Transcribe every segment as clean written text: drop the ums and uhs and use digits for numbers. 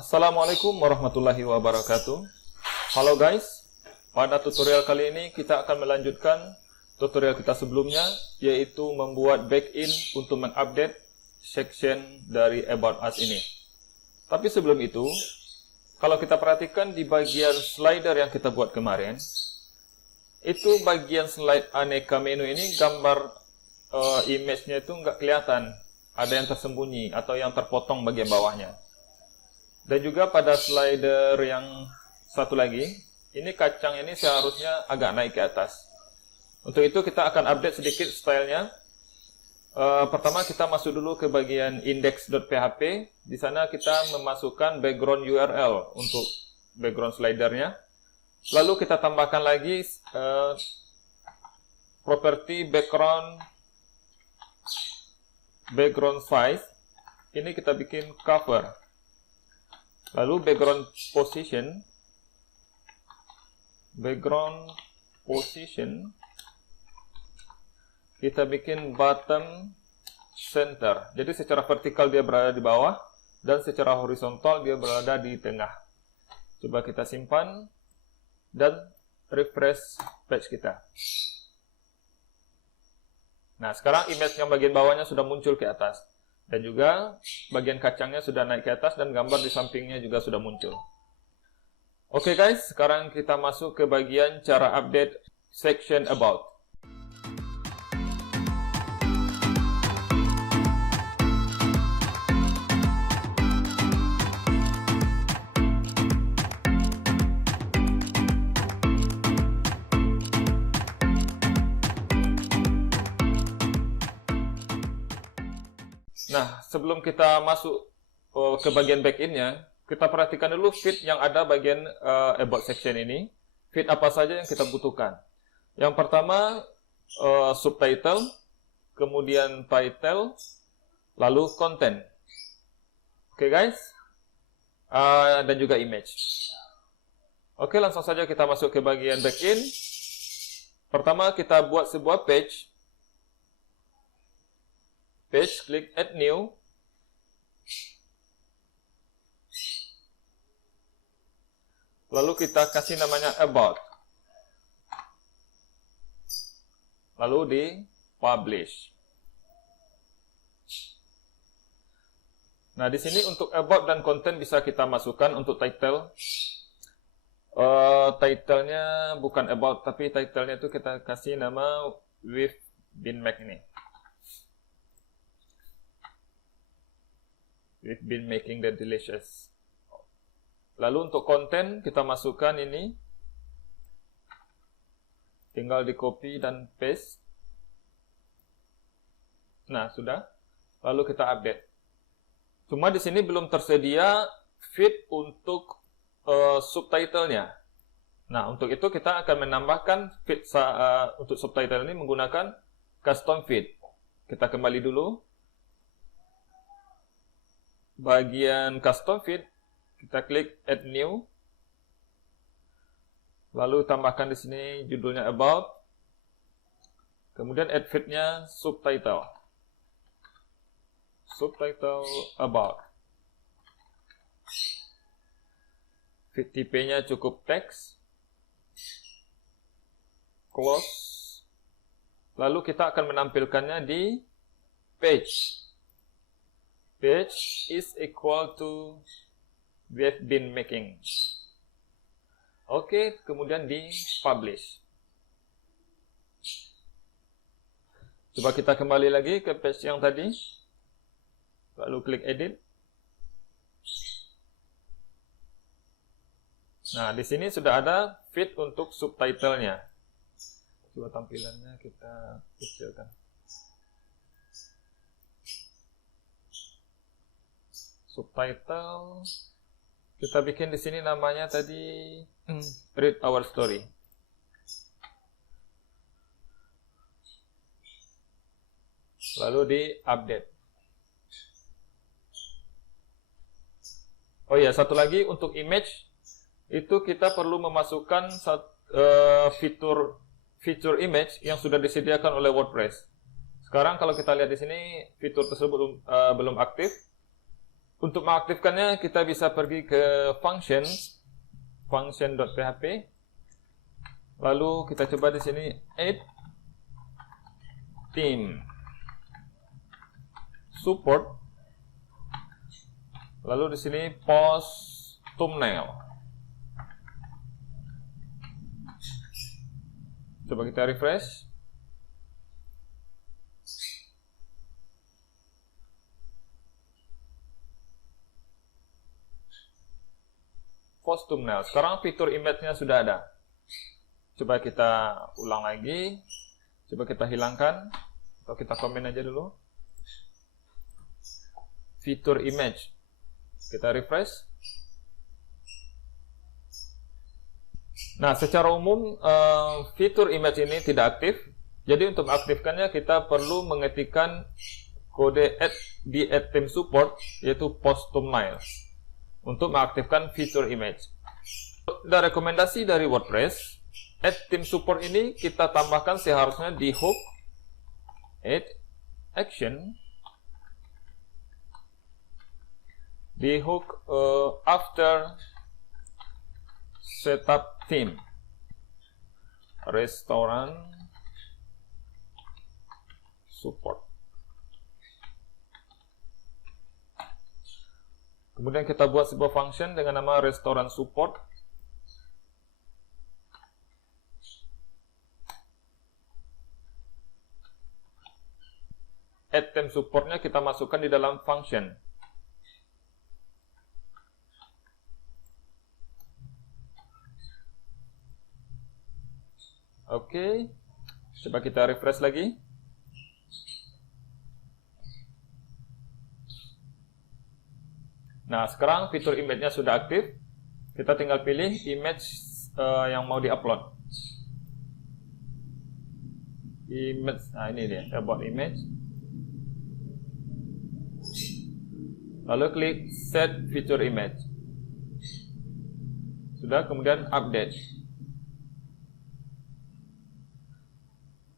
Assalamualaikum warahmatullahi wabarakatuh. Halo guys, pada tutorial kali ini kita akan melanjutkan tutorial kita sebelumnya, yaitu membuat back-in untuk mengupdate section dari About Us ini. Tapi sebelum itu, kalau kita perhatikan di bagian slider yang kita buat kemarin, itu bagian slide aneka menu ini gambar image-nya itu nggak kelihatan, ada yang tersembunyi atau yang terpotong bagian bawahnya. Dan juga pada slider yang satu lagi, ini kacang ini seharusnya agak naik ke atas. Untuk itu kita akan update sedikit stylenya. Pertama kita masuk dulu ke bagian index.php. Di sana kita memasukkan background URL untuk background slidernya. Lalu kita tambahkan lagi property background size. Ini kita bikin cover. Lalu background position kita bikin bottom center. Jadi secara vertikal dia berada di bawah dan secara horizontal dia berada di tengah. Coba kita simpan dan refresh page kita. Nah, sekarang image yang bagian bawahnya sudah muncul ke atas. Dan juga bagian kacangnya sudah naik ke atas dan gambar di sampingnya juga sudah muncul. Oke guys, sekarang kita masuk ke bagian cara update section About. Nah, sebelum kita masuk ke bagian back-in-nya, kita perhatikan dulu feed yang ada bagian About section ini. Feed apa saja yang kita butuhkan. Yang pertama, subtitle, kemudian title, lalu content. Oke guys, dan juga image. Oke, langsung saja kita masuk ke bagian back-in. Pertama, kita buat sebuah page, klik Add New. Lalu kita kasih namanya About. Lalu di Publish. Nah, di sini untuk About dan Content bisa kita masukkan untuk title. Titlenya bukan About, tapi titlenya itu kita kasih nama We've Been Making. We've been making the delicious. Lalu untuk konten kita masukkan ini. Tinggal di copy dan paste. Nah, sudah. Lalu kita update. Cuma di sini belum tersedia feed untuk subtitlenya. Nah, untuk itu kita akan menambahkan feed untuk subtitle ini menggunakan custom feed. Kita kembali dulu. Bagian custom feed, kita klik Add New. Lalu tambahkan di sini judulnya About. Kemudian add feed-nya subtitle. Subtitle About. Feed tipe-nya cukup teks. Close. Lalu kita akan menampilkannya di page. Page is equal to we've been making. Oke, kemudian di publish. Coba kita kembali lagi ke page yang tadi. Lalu klik edit. Nah, di sini sudah ada feed untuk subtitlenya. Coba tampilannya kita kecilkan. Subtitle kita bikin di sini namanya tadi Read Our Story. Lalu di update. Oh ya, satu lagi untuk image itu kita perlu memasukkan fitur image yang sudah disediakan oleh WordPress. Sekarang kalau kita lihat di sini fitur tersebut belum aktif. Untuk mengaktifkannya kita bisa pergi ke functions, function.php. Lalu kita coba di sini add team support. Lalu di sini post thumbnail. Coba kita refresh. Post thumbnail. Sekarang fitur image-nya sudah ada. Coba kita ulang lagi. Coba kita hilangkan atau kita komen aja dulu. Fitur image. Kita refresh. Nah, secara umum fitur image ini tidak aktif. Jadi untuk mengaktifkannya kita perlu mengetikkan kode di team support, yaitu post thumbnail, untuk mengaktifkan fitur image. Dan rekomendasi dari WordPress, add team support ini kita tambahkan seharusnya di hook add action, di hook after setup theme, restaurant support. Kemudian kita buat sebuah function dengan nama restaurant support. Add theme supportnya kita masukkan di dalam function. Oke, coba kita refresh lagi. Nah, sekarang fitur image-nya sudah aktif. Kita tinggal pilih image yang mau di-upload. Image, nah ini dia, about image. Lalu klik set feature image. Sudah, kemudian update.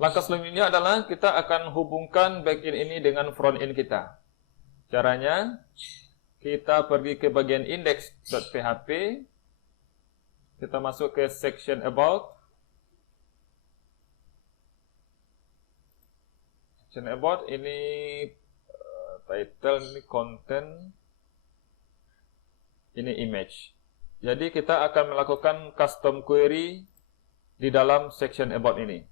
Langkah selanjutnya adalah kita akan hubungkan backend ini dengan frontend kita. Caranya, kita pergi ke bagian index.php, kita masuk ke section about. Section about ini title, ini content, ini image. Jadi kita akan melakukan custom query di dalam section about ini.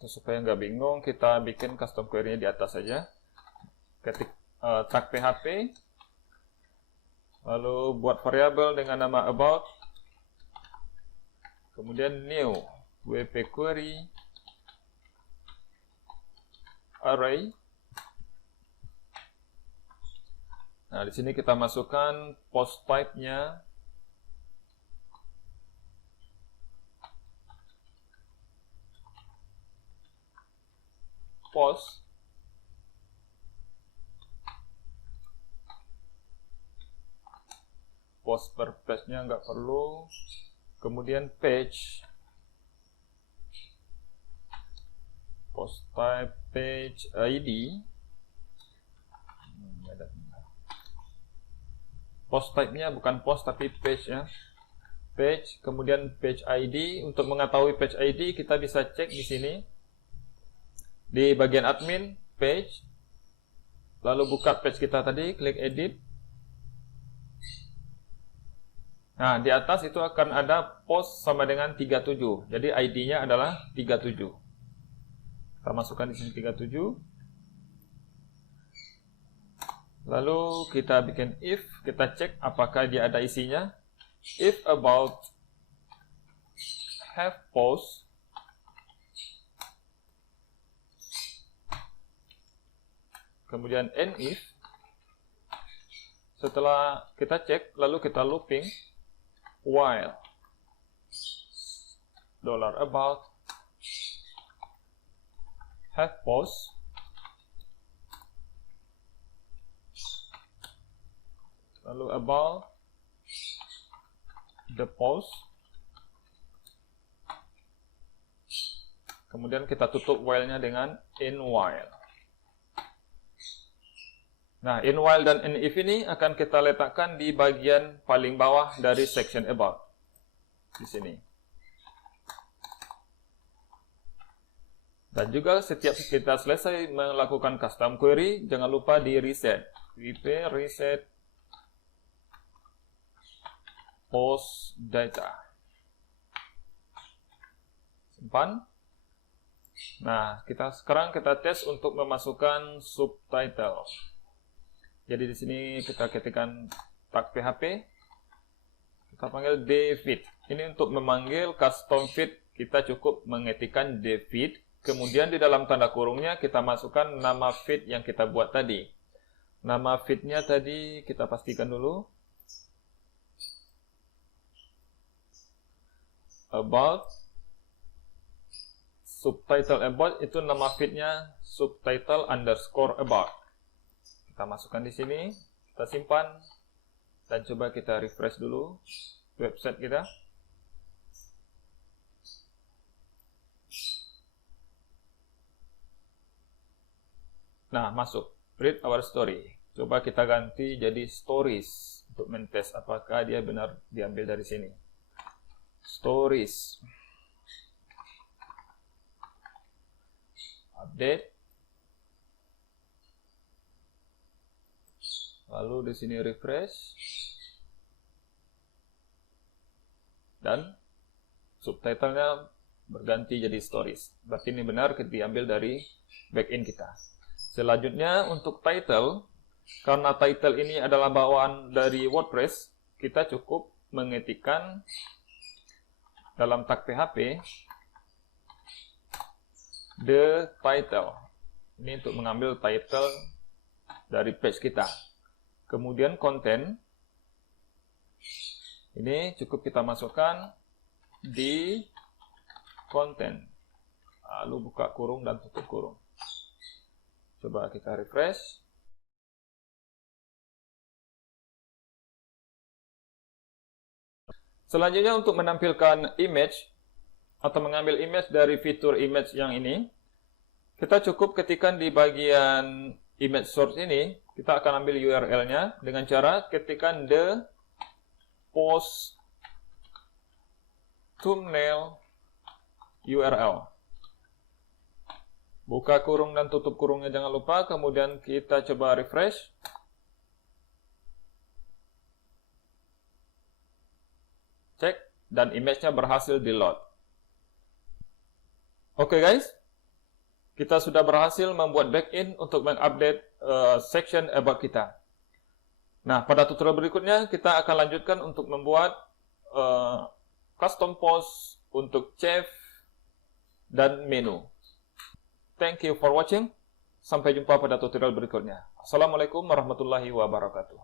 Supaya nggak bingung, kita bikin custom query-nya di atas saja. Ketik tag PHP, lalu buat variabel dengan nama about, kemudian new wp query array. Nah, di sini kita masukkan post type-nya. Post, post per page-nya nggak perlu. Kemudian page, post type page ID. Post type-nya bukan post tapi page ya. Page, kemudian page ID. Untuk mengetahui page ID kita bisa cek di sini. Di bagian admin, page, lalu buka page kita tadi, klik edit. Nah, di atas itu akan ada post sama dengan 37. Jadi ID-nya adalah 37. Kita masukkan di sini 37. Lalu kita bikin if, kita cek apakah dia ada isinya. If about have post, kemudian end if. Setelah kita cek, lalu kita looping while $about have post, lalu about the post. Kemudian kita tutup while-nya dengan in while. Nah, in while dan in if ini akan kita letakkan di bagian paling bawah dari section about. Di sini. Dan juga setiap kita selesai melakukan custom query, jangan lupa di reset. Reset post data. Simpan. Nah, sekarang kita tes untuk memasukkan subtitle. Jadi di sini kita ketikkan tag PHP. Kita panggil dfeed. Ini untuk memanggil custom feed, kita cukup mengetikkan dfeed. Kemudian di dalam tanda kurungnya kita masukkan nama feed yang kita buat tadi. Nama feednya tadi kita pastikan dulu. About. Subtitle about itu nama feednya subtitle underscore about. Kita masukkan di sini, kita simpan, dan coba kita refresh dulu website kita. Nah, masuk. Read our story. Coba kita ganti jadi stories untuk mentes apakah dia benar diambil dari sini. Stories. Update. Lalu di sini refresh. Dan subtitlenya berganti jadi stories. Berarti ini benar diambil dari backend kita. Selanjutnya untuk title, karena title ini adalah bawaan dari WordPress, kita cukup mengetikkan dalam tag PHP the title. Ini untuk mengambil title dari page kita. Kemudian content. Ini cukup kita masukkan di content. Lalu buka kurung dan tutup kurung. Coba kita refresh. Selanjutnya untuk menampilkan image atau mengambil image dari fitur image yang ini, kita cukup ketikkan di bagian image source ini, kita akan ambil URL-nya dengan cara ketikkan the post thumbnail URL. Buka kurung dan tutup kurungnya jangan lupa, kemudian kita coba refresh. Cek, dan image-nya berhasil di-load. Oke guys, kita sudah berhasil membuat backend untuk mengupdate section about kita. Nah, pada tutorial berikutnya kita akan lanjutkan untuk membuat custom post untuk chef dan menu. Thank you for watching. Sampai jumpa pada tutorial berikutnya. Assalamualaikum warahmatullahi wabarakatuh.